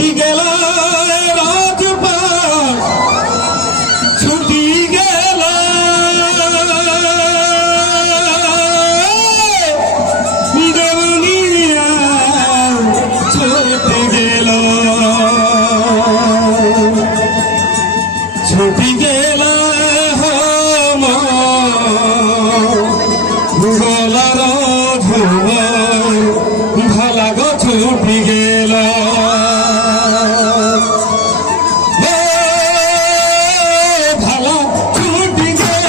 ছুটি গেল রাজপাট, ছুটি গেল দেবনিয়া, ছুটি গেল, ছুটি গেল গলার ঝুমার ভালা গো ছুটি গেল। ভালা ছুটি গেল,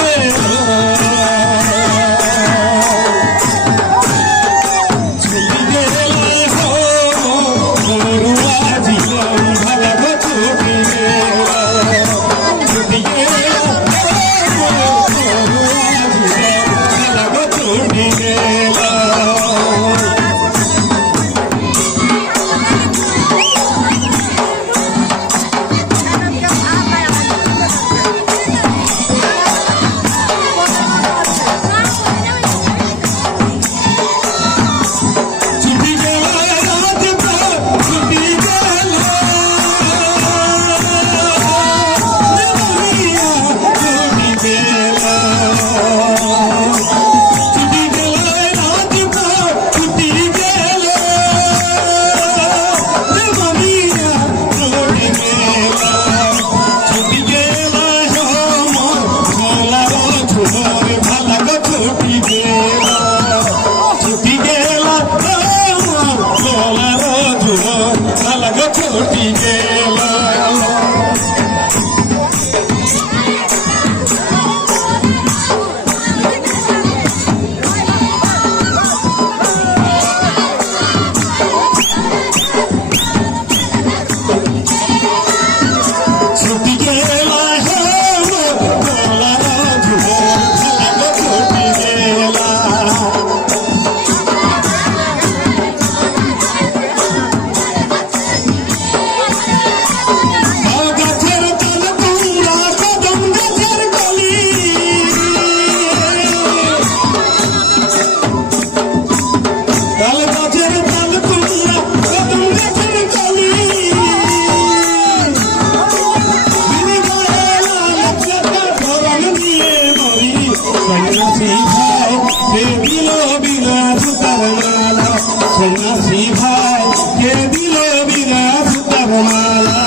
ছুটি গেল মরুয়া জীবন ভালা গো ছুটি গেল, ছুটি গেল মরুয়া জীবন ভালা গো ছুটি গেল। ছুটি গেল, ছুটি গেল গলার ঝুমার ছুটি গেল। সন্ন্যাসী ভাই কে দিল বিনা সুতার মালা, সন্ন্যাসী ভাই কে দিল বিনা সুতার মালা,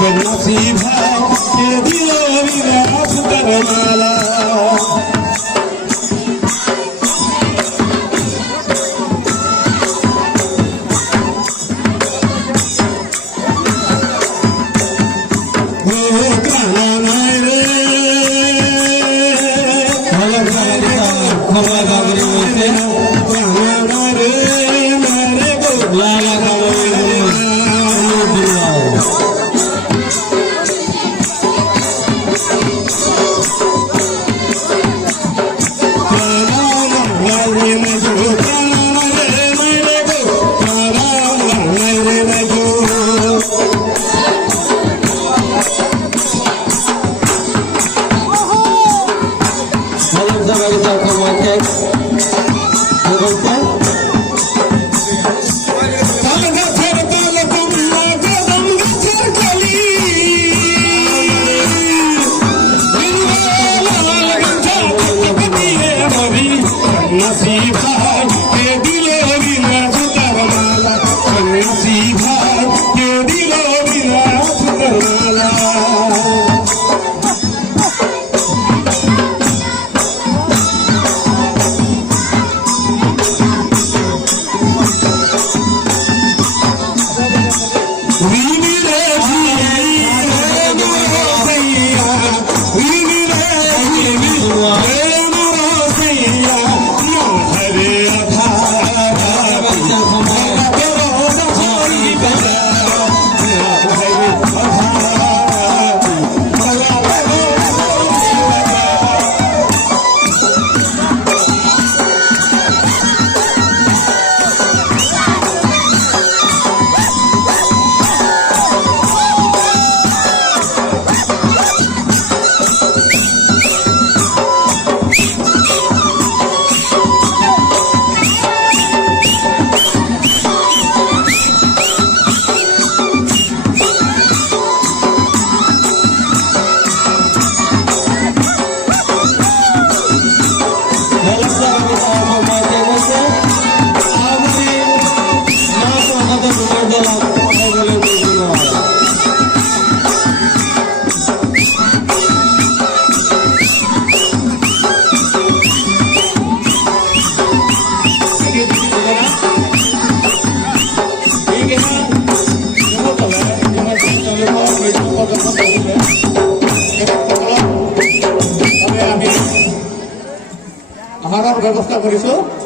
সন্ন্যাসী ভাই কে দিল বিনা সুতার মালা। সন্ন্যাসী ভাই কে দিল বিনা সুতার মালা, সন্ন্যাসী ভাই কে দিল বিনা সুতার মালা। આહારર વ્યવસ્થા કરીશું.